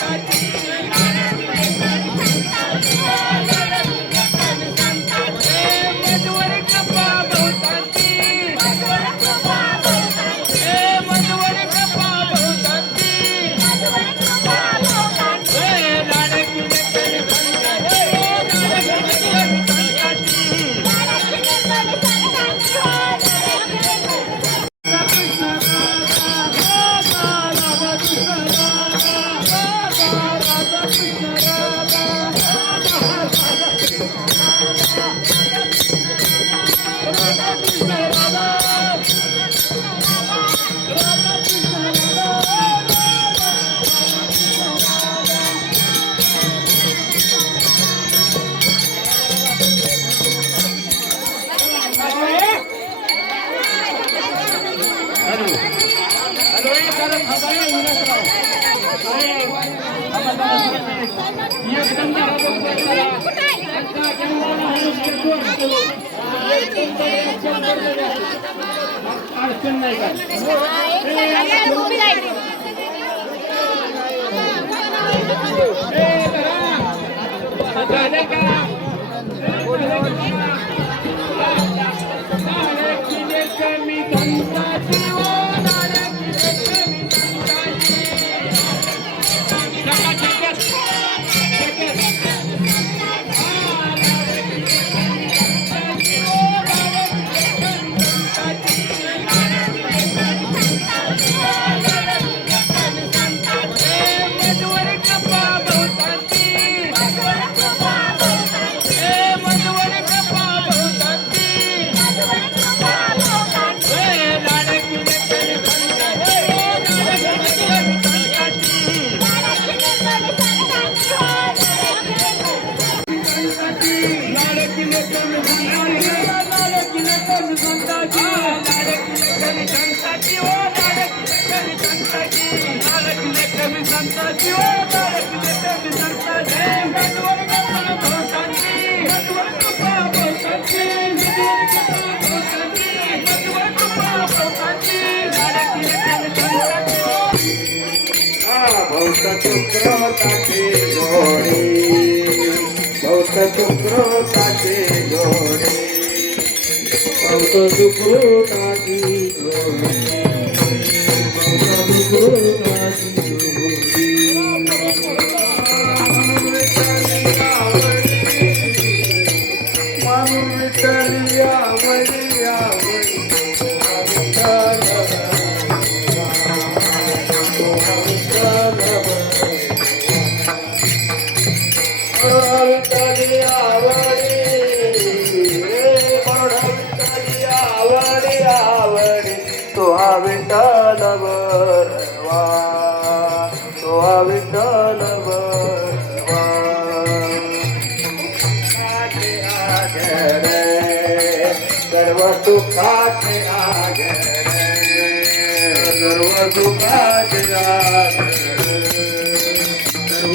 காட்டி ये एकदम ना हो तो अच्छा क्या हुआ ना है उसके को झालं का ভৌত চক্র তাকে গড়ে ভৌত চক্র তাকে গড়ে ভৌত চক্র তাকে গড়ে ভৌত চক্র आवडी आवडी तो सर्व सुखाचे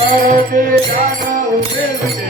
सुंदर ते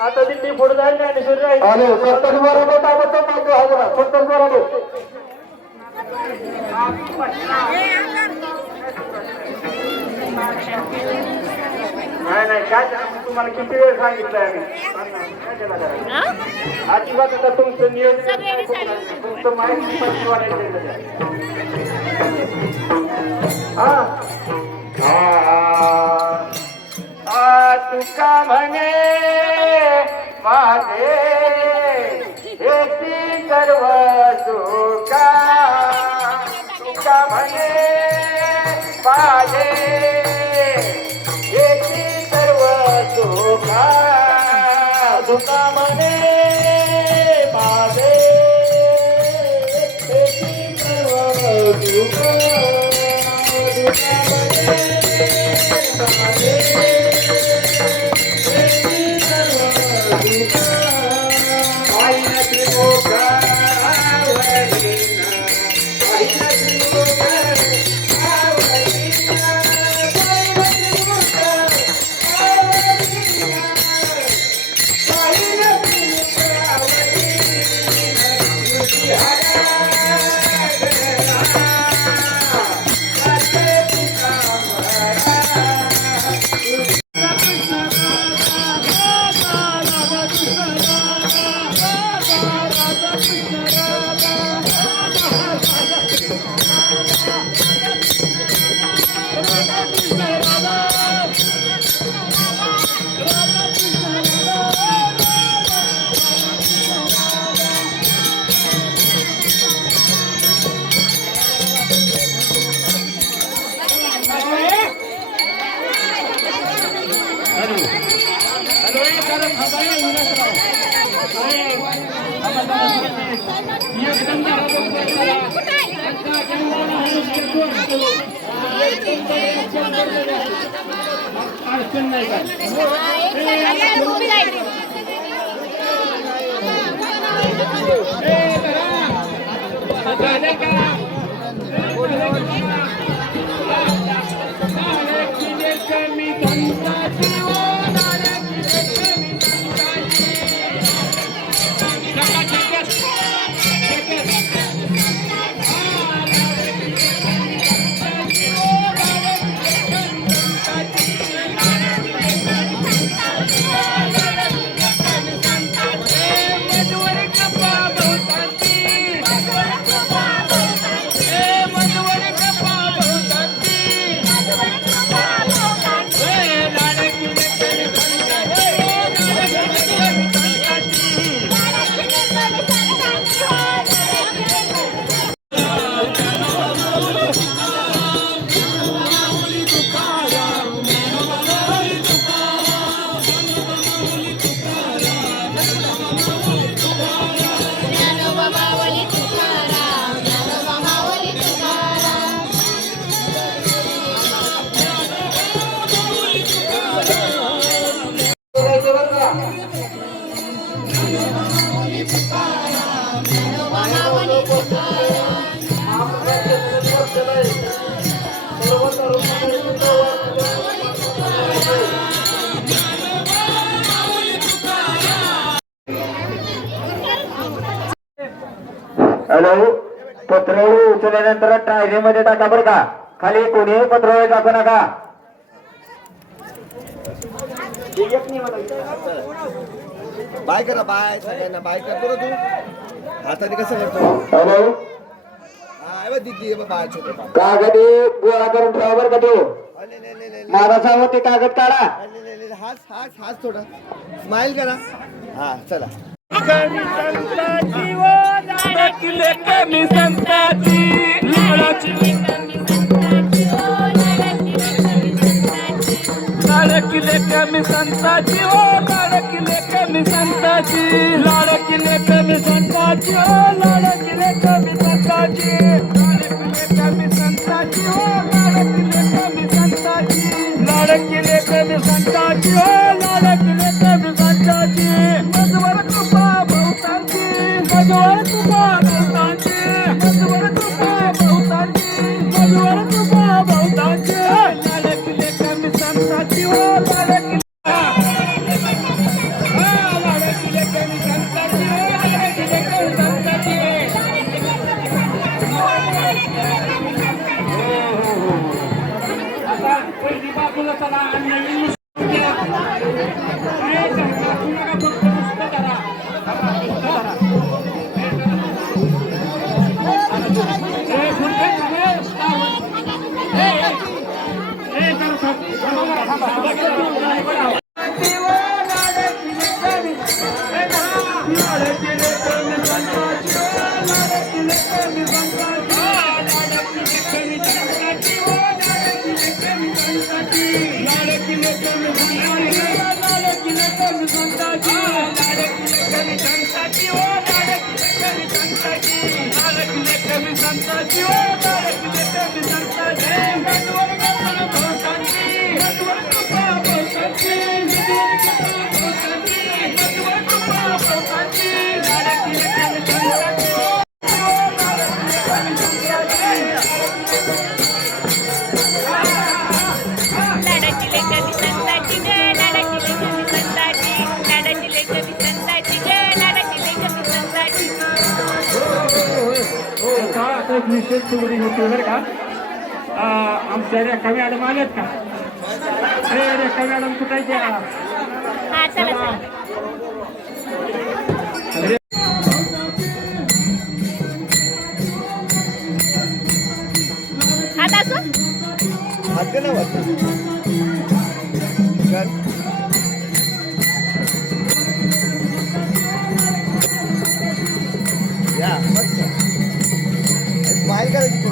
आता दिल्ली पुढे जाईल ज्ञानेश्वरी राहील हॅलो सत्तर बरोबर ताबडतोब हजरा बरोबर. नाही नाही काय? तुम्हाला किती वेळ सांगितलं आम्ही? काय केलं जरा? अजिबात आता तुमचं नियोजन तुमचं माहिती पण वाढायचं हा आ तुका म्हणे माझे हेती सर्व सुका तुका म्हणे माझे हेती सर्व तुका तुका म्हणे ராதா अडचण नाही काय पत्रवळू पत्रवळू उचलल्यानंतर ट्रायलीमध्ये टाका बरं का. खाली कोणीही पत्रवळी टाकू नका. बाय करा बाय सगळ्यांना बाय करतो ना तू. हाताने कसं करतो? हॅलो. कागद गोळा करून ठेवा बरं का तो. माझा सांग ते कागद काढा. हाच हाच हाच थोडा. स्माइल करा. हा चला. कमी संताची लाडकिले कमी संताची ओ लाडकिले कमी संताची लाडकिले कमी संताची ओ लाडकिले कमी संताची होती बरं का? आमच्या रे कवी मॅडम आल्यात का? अरे अरे कवी मॅडम कुठे त्या? आता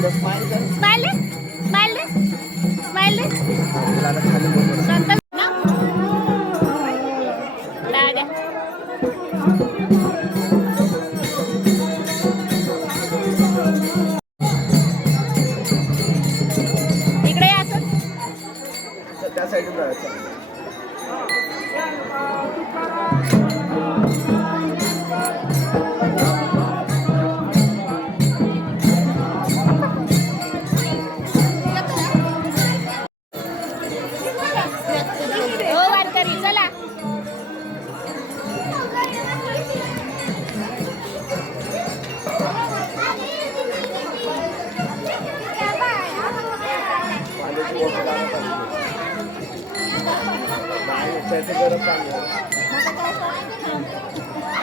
स्माइल स्माइल स्माइल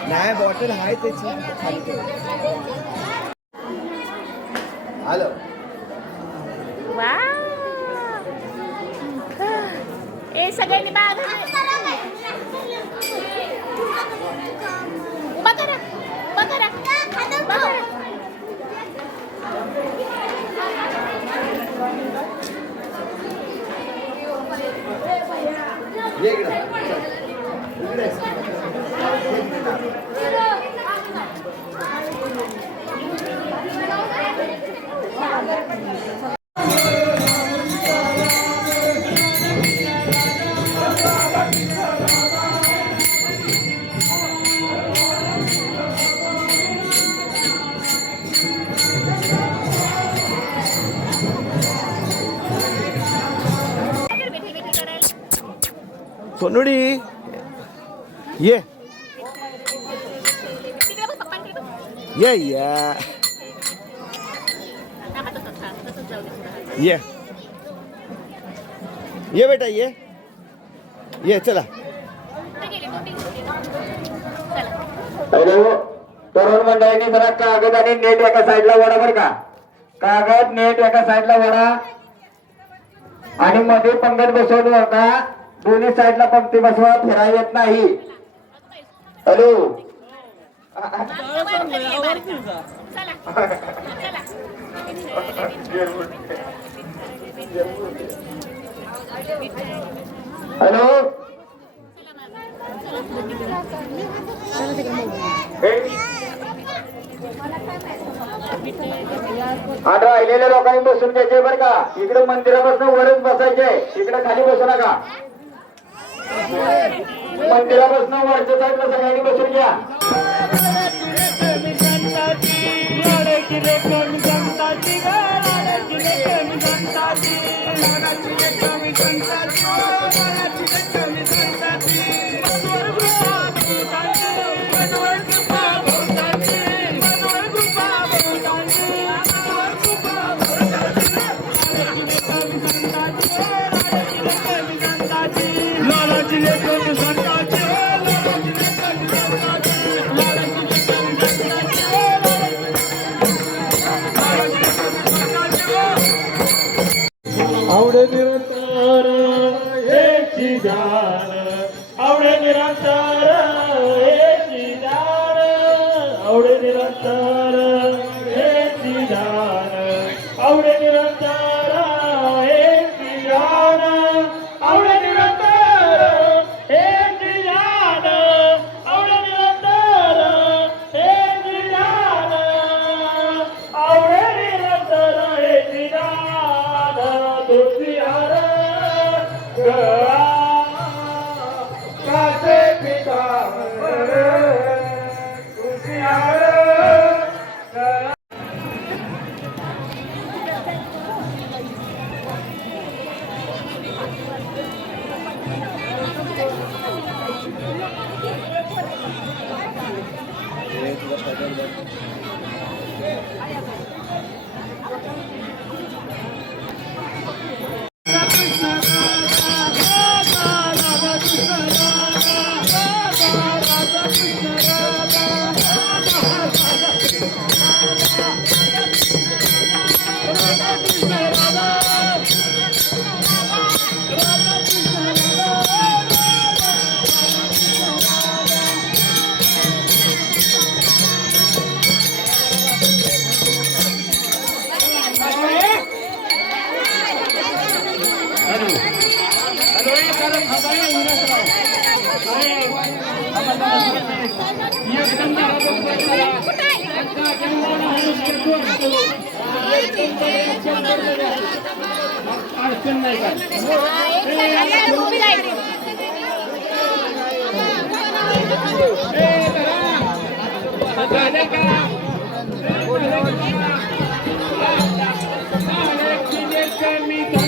नाही बॉटल आहे त्याची हॅलो वा ए सगळ्यांनी बाग ये इकडे. नोडी ये. ये या. ये. ये बेटा ये. ये चला. हॅलो तरुण मंडळींनी जरा कागद आणि नेट एका साईडला वडा बर का? कागद नेट एका साईडला वडा. आणि मध्ये पंगत बसवलं होता. दोन्ही साईडला पंक्ती बसवा फिरा येत नाही. हॅलो? हॅलो? आता राहिलेल्या लोकांनी बसून घ्यायचे बरं का. इकडे मंदिरापासून वरच बसायचे इकडे खाली बसू नका. मंदिरापासून वरच्या साईडला सगळ्यांनी बसून घ्या. अडचण नाही का मी